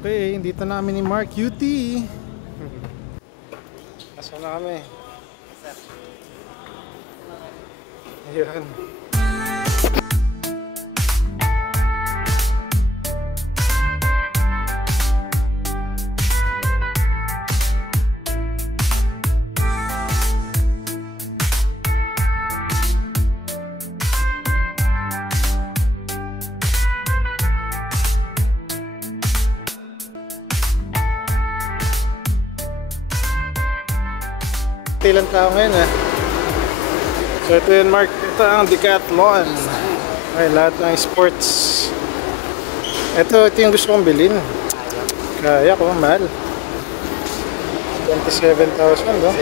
Okay, dito namin ni Mark UT. Asa na kami? Ayan. Ilan tao ngayon eh. So ito yun Mark, ito ang Decathlon. Ay, lahat ng sports. Ito yung gusto kong bilhin. Kaya ko, mahal. 27,000 no?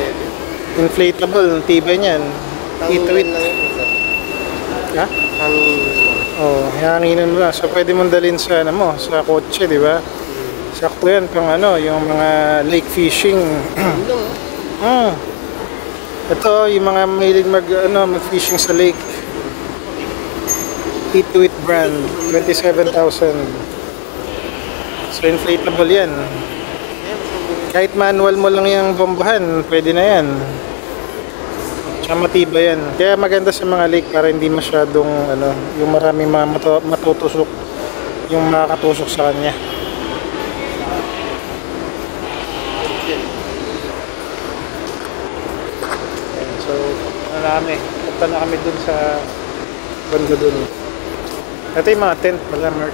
Inflatable, tibay niyan. Ituit. Ha? Oh, hanginan mo lang. So pwede mong dalhin sa, ano mo, sa kotse, di ba? Sakto yan pang ano, yung mga lake fishing. Ito, yung mga mahilig mag-fishing sa lake. Ituit brand, 27,000. So, inflatable yan. Kahit manual mo lang yung bombahan, pwede na yan. Tsaka matibay yan. Kaya maganda sa mga lake para hindi masyadong, yung maraming mga matutusok, yung makakatusok sa kanya. So, punta na kami dun sa banda dun. Ito yung mga tent pala, Mark.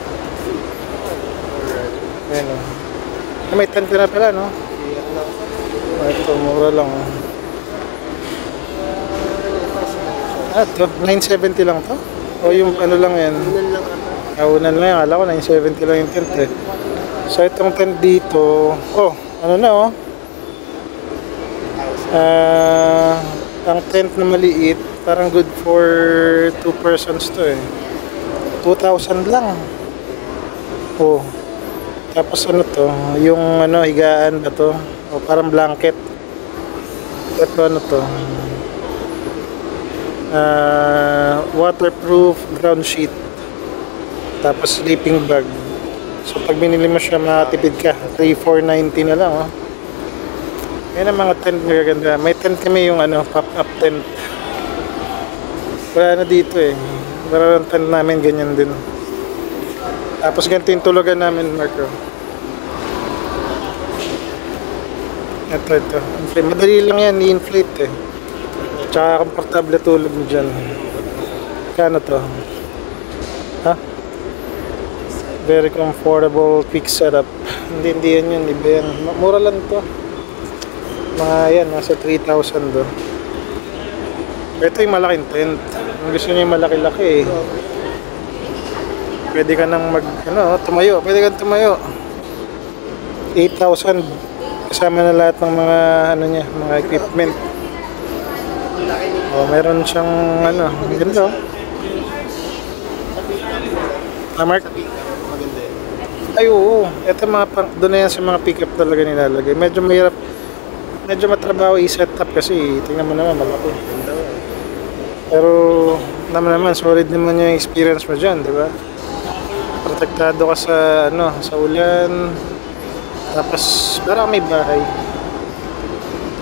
Ayan o. May tent ka na pala, no? Ito, mura lang. Ito, 970 lang to? O yung ano lang yan? Unan lang yan. Akala ko 970 lang yung tent eh. So, itong tent dito, ang tent na maliit, parang good for 2 persons to eh. 2,000 lang. Oh. Tapos to, yung higaan ba to? O parang blanket. Ito to? Waterproof ground sheet. Tapos sleeping bag. So pag binili mo siya, makatipid ka. 3,490 na lang oh. Yan ang mga tent magaganda. May tent kami yung pop-up tent. Wala na dito eh. Parang tent namin ganyan din. Tapos ganito yung tulugan namin, Marco. Ito. Madali lang yan, i-inflate eh. Tsaka komportable tulog mo dyan. Kano to? Ha? Very comfortable, quick setup. Hindi yan yun, iba yan. Mura lang to. Mga yan, nasa 3,000 do. Ito yung malaking tent. Kung gusto niyo yung malaki-laki eh. Pwede ka nang tumayo. Pwede kang tumayo. 8,000. Kasama na lahat ng mga mga equipment. Oh, meron siyang maganda oh. Mark? Ay oo. Ito doon na yan sa mga pick-up talaga nilalagay. Medyo mahirap. Medyo matrabaho i-set up kasi tingnan mo naman malaki. Pero naman solid naman yung experience mo dyan, di ba? Protektado ka sa ulan. Tapos parang may bahay.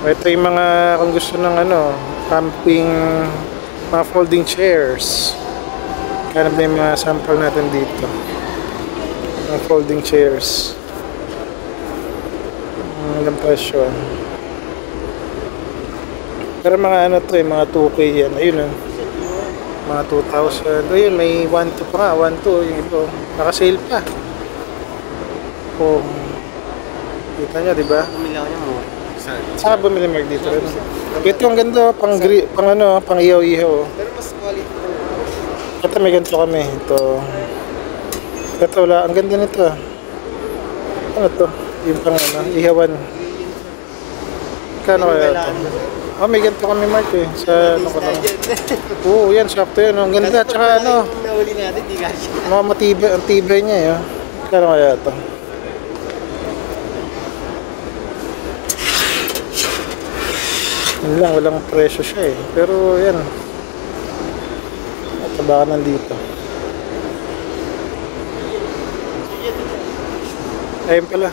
Ito yung mga kung gusto ng camping, mga folding chairs. Kaya ba yung mga sample natin dito? Mga folding chairs. Ilang presyo. Pero mga mga 2K yan. Ayun mga 2,000. Ayun, may 1,2 pa nga. 1,2 yung ito. Naka-sale pa. Oh. Kita nyo, diba? Bumili ako niya mo. Saan bumili Mark dito? Ito ang ganda. Pang ihaw-ihaw. Pero mas quality ko. Ito may ganito kami. Ito wala. Ang ganda nito. Ano to? Yung pang ihawan. Kano kaya ito? Oh, may ganito kami Mark eh. Sa Oo, yan. Sakto yan. Ang ganda. Tsaka Nahuli natin, di kasi. mga matibay. Ang tibay niya eh. Kano kaya ito? Yun lang. Walang presyo siya eh. Pero yan. Ito baka nandito. Ayun pala.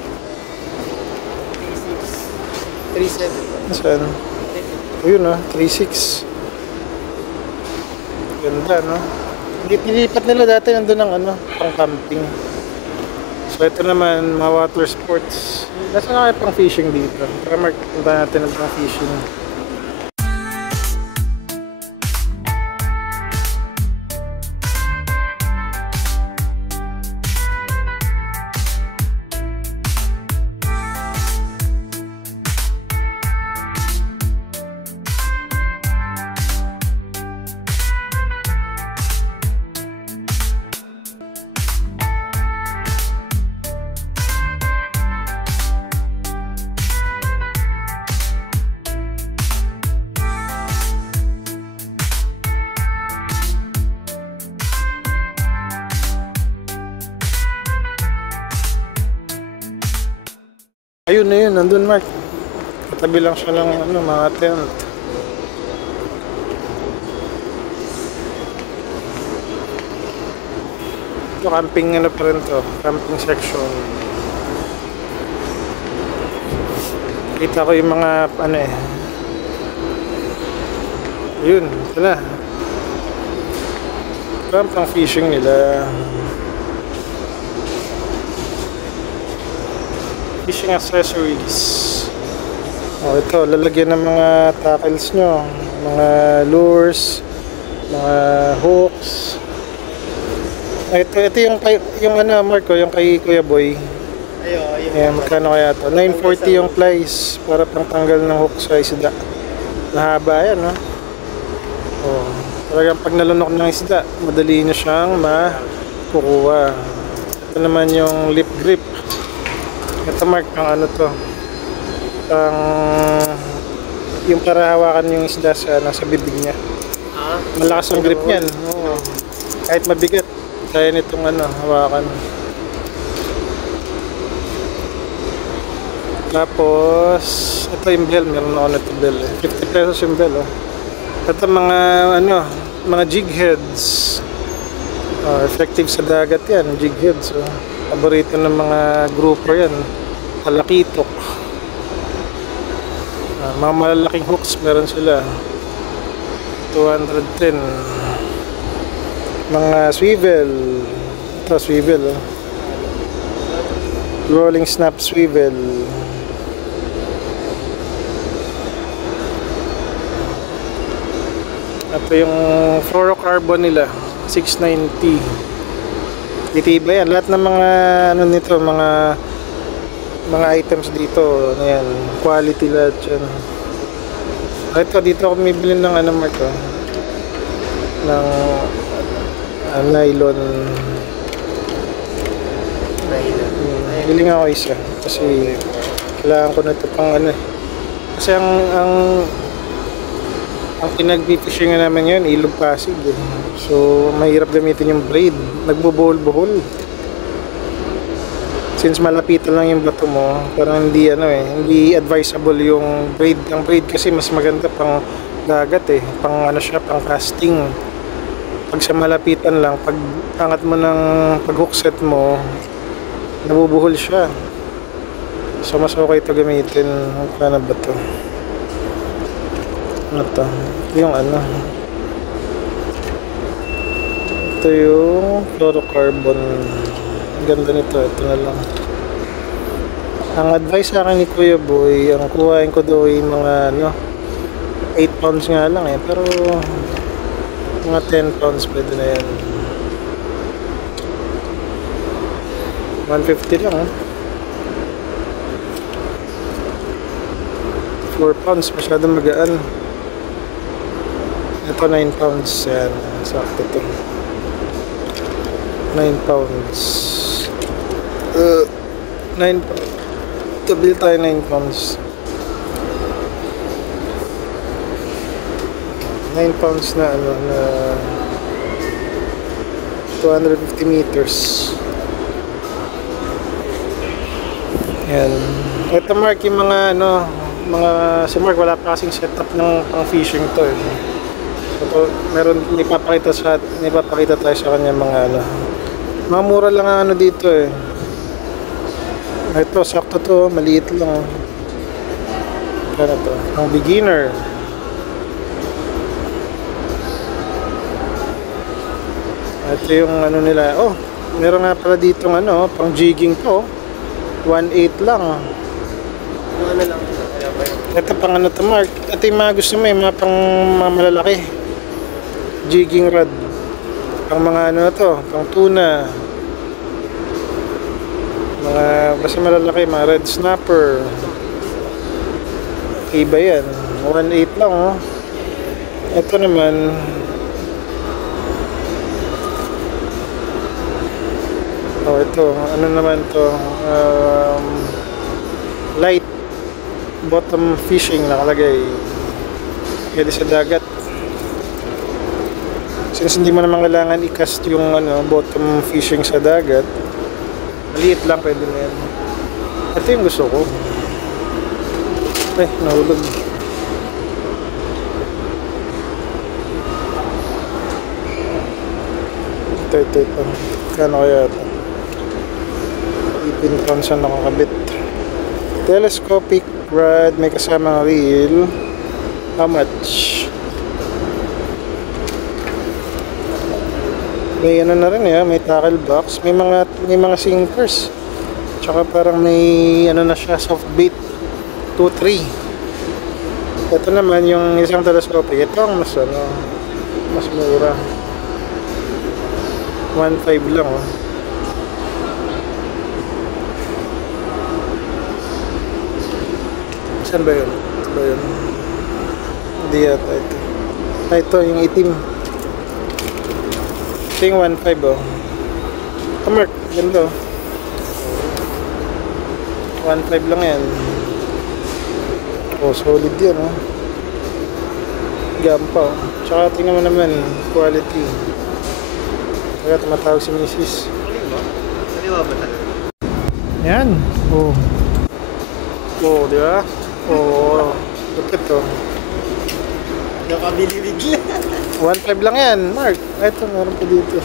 36, 37. Saan? Ayun ah, 3.6. Ganda, no? Nilipat nila dati nandun ng ano, pang camping. So ito naman, mga water sports. Nasa na kayo pang fishing dito? Tara Mark, punta natin ng pang fishing. Ayun na yun, nandun Mark. Katabi lang siya ng ano, mga tent. Ito, camping ano pa rin to, camping section. Kita ko yung mga ano eh. Yun, ito na. Ito ang pang fishing nila. Fishing accessories. Oh, ito, lalagyan ng mga tackles nyo, mga lures, mga hooks. Ito yung ano, Marco, yung kay Kuya Boy. Ayan, magkano kaya to? 940 yung flies para pang tanggal ng hook sa isda. Mahaba yan, no? Oh, talagang pag nalunok ng isda, madali nyo siyang makukuha. Ito naman yung lip grip. Ito Mark, ang ano to, ang yung para hawakan yung isda sa nasa bibig niya. Malakas ang grip niyan. Oo. Kahit mabigat, kaya nitong ano, hawakan. Tapos ito yung bell, meron ako nito bell eh. 50 pesos yung bell oh. Ito mga ano, mga jig heads. Effective sa dagat yan, jig heads oh. Paborito ng mga grupo yan, talakitok. Mga malalaking hooks meron sila, 210. Mga swivel, ito swivel oh. Rolling snap swivel. Ito yung fluorocarbon nila, 690. Titiba yan. Lahat ng mga ano nito, mga items dito, ano yan, quality lahat yan. Ito, dito ako bumibili ng ano Marco, ng nylon. Biling ako isa kasi kailangan ko na ito pang ano eh. Kasi ang pinag-fishing namin yun, Ilog Pasig eh. So mahirap gamitin yung braid, nagbubuhol-buhol. Since malapitan lang yung bato mo, parang hindi ano eh, hindi advisable yung braid. Ang braid kasi mas maganda pang dagat eh, pang ano siya, pang casting. Pag sa malapitan lang, pag angat mo ng pag-hook set mo, nabubuhol siya. So mas okay ito gamitin. Ano ba to? Ano to? Ito yung ano, ito yung fluorocarbon. Ang ganda nito, ito na lang. Ang advice sa akin ni Kuya Boy, ang kuhain ko daw yung mga ano, 8 pounds nga lang eh, pero mga 10 pounds pwede na yan. 150 lang eh. 4 pounds, masyadong magaan. Ito 9 pounds yan, sakto to. 9 pounds. 9 pounds. Tabil tayo 9 pounds. 9 pounds na ano, na 250 meters. Yan. Ito Mark, yung mga ano, si Mark wala pa kasing setup ng pang fishing to eh. So, meron ipapakita tayo sa kanya mga ano. Mga mura lang ang ano dito eh. Ito, sakto to. Maliit lang. Ano to? Ang beginner. Ito yung ano nila. Oh, meron nga pala ditong ano, pang jigging to. 1.8 lang. Yung ano lang. Kaya pa yun. Ito pang ano to, Mark. Ito yung mga gusto mo, yung mga pang mga malalaki. Jigging rod. Pang mga ano na to, pang tuna. Mga, basta malalaki, mga red snapper. Iba yan. 1.8 lang, oh. Ito naman, oh, ito, ano naman to, light bottom fishing nakalagay. Pwede sa dagat. Since hindi mo naman kailangan i-cast yung ano, bottom fishing sa dagat, maliit lang, pwede na yan. Ito yung gusto ko. Ay, nahulog. Ito. Kano kaya ito? 18 pounds ang nakakabit. Telescopic rod, may kasamang reel. How much? May ano na rin may tackle box, may mga sinkers. Tsaka parang may ano na siya, soft bait 2-3. Ito naman yung isang telescopic. Ito ang mas mura. 1.5 lang, oh. Saan ba yun? Ito ba yun? Hindi yata ito. Ito yung itim. Ito yung 1.5, oh. Mark, ganda, oh. 1.5 lang yan. Oh, solid yan, oh. Gampa, oh. Tsaka tingnan mo naman, quality. Kaya tumatawag si Mrs. Kaliwa ba talaga? Yan. Oh. Oh, di ba? Oh. Lupit, oh. Nakabili bigla. 1.5 lang yan, Mark. Ito, meron pa dito.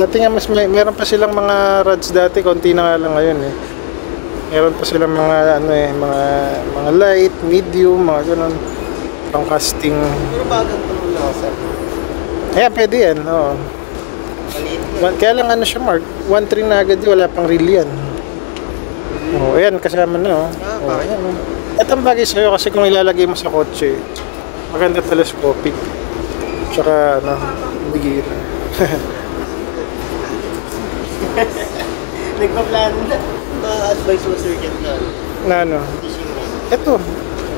Dati nga meron pa silang mga rods dati, konti na nga lang ngayon eh. Meron pa silang mga mga light, medium, mga ganun, pang casting. Pero bagang tanong lang ako, sir. Ayan, pwede yan, oo. Maliit. Kaya lang ano siya, Mark, 1.3 na agad, wala pang reel yan. Oh, ayan, kasama na, oh. Oh, ayan, oh. Ito ang bagay sa'yo kasi kung ilalagay mo sa kotse, maganda telescopic. Tsaka, beginner. Nagpa-plan na. Ma-advise mo, sir, Ken, na Na fishing rod. ito.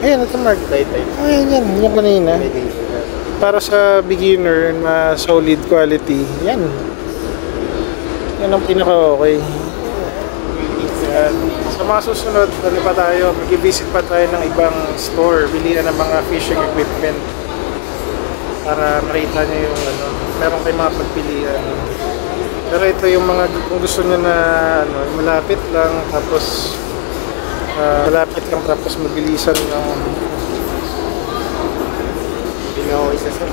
Ayan, ito, Mark. Type. Ayan, yan. Yung kanina. May danger na. Para sa beginner na solid quality, yan. Yan ang pinaka-okay. Yan. Sa mga susunod, ano pa tayo, mag-visit pa tayo ng ibang store, bilihan ng mga fishing equipment para makita nyo yung meron kayong mga pagpilian. Pero ito yung mga, kung gusto nyo na malapit lang, tapos mabilisan ng Binawa isa, sir.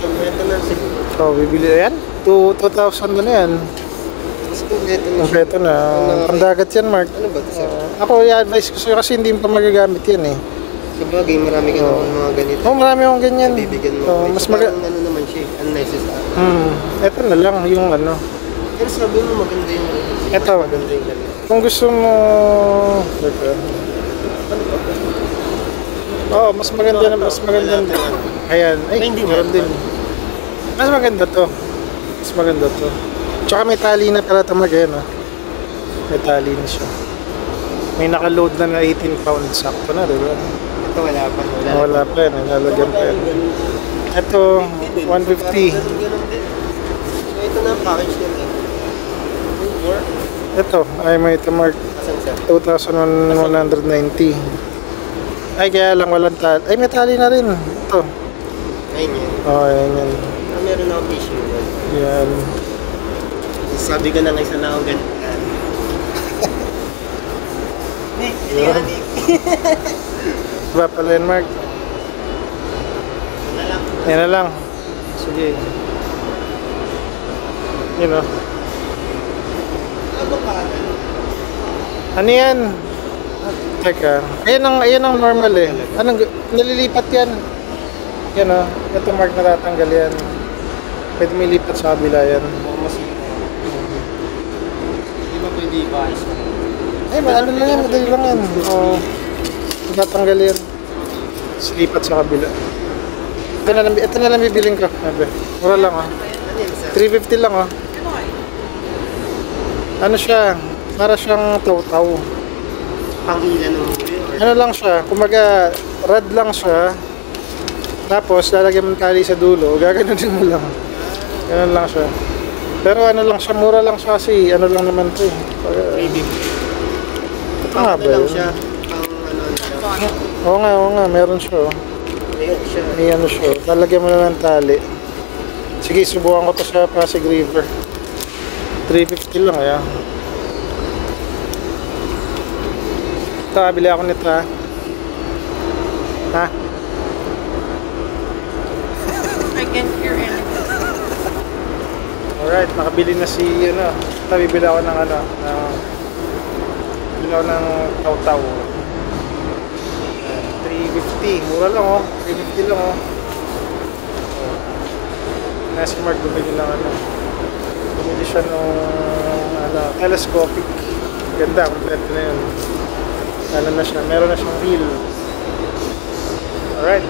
Kompleto na, sir. so, bibili yan. 2,000 na yan. Mas kompleto na. Kompleto na. Pandagat yan, Mark. Ano ba ito, sir? Ako, i-advise ko sa'yo kasi hindi pa magagamit yan eh. Sabagay, marami ka naman mga ganito. Oh, marami akong ganyan. Bibigyan mo. Oh, mas parang ano naman siya, unnecessary. Ito na lang yung Pero sabi mo maganda yung Ito. maganda yung ganito. Kung gusto mo... Teka. Oh, mas maganda na, mas maganda. Ayan. Ay, Ay, hindi meron din. Mas maganda to. Mas maganda to. Tsaka may tali na pala ito mag-ayan, oh. May tali na siya. May nakaload na 18 pounds. Sakto na, diba? Ito wala pa. Wala pa yan. Nilalagyan pa yan. Ito, 150. Ganun din. So ito na package nila. Ito, ay may ito, Mark. Asan, sir? 2,190. Ay, kaya lang walang tali. Ay, may tali na rin. Ito. Ayun yan. Oh, ayan yan. Meron akong fishing rod. Yan. Sabi ko na nga isa na ako ganito. Nick, hindi ka na, Nick. Diba pala yan, Mark? Wala lang. Yan na lang. Sige. Yun, oh. Ano yan? Teka. Ayan ang normal eh. Nalilipat yan. Yan o. Ito mark na tatanggal yan. Pwede may lipat sa kabila yan. Di ba pwede ipaayos mo? Ay, ano lang yan. Madali lang yan. O, tatanggal yan. Silipat sa kabila. Ito na lang bibiling ko. Mura lang o. 350 lang o. Ano siya? Para siyang taw-taw. Pangilan ng huli. Ano lang siya, kumaga rad lang siya. Tapos lalagyan mo ng tali sa dulo, gaganunin mo lang. Ganun lang siya. Pero ano lang siya, mura lang siya kasi ano lang naman 'to. Ito nga ba lang yun? siya. Pang ano siya. Oo nga, meron siya. Oh. Ayan siya. May ano siya, lalagyan mo lang ng tali. Sige, subukan ko to sa Pasig River. 350 lang, ayan. Ito, bili ako nito ha. Ha? I can't hear anything. Alright, nakabili na si ano. Ito, bibili ako ng ano. Bibili ako ng taw-taw. 350, mura lang oh. 350 lang oh. Nasi Mark bumili ng ano. Bumili siya ng ano, telescopic. Ganda, kompleto na yun. Ano na siya, meron na siyang wheel. Alright.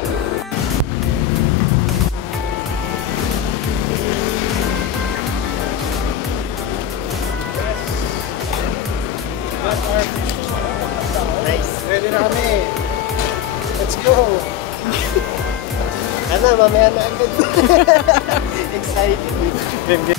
Nice. Ready na kami. Let's go. Ano, mamaya na agad. Excited. Game.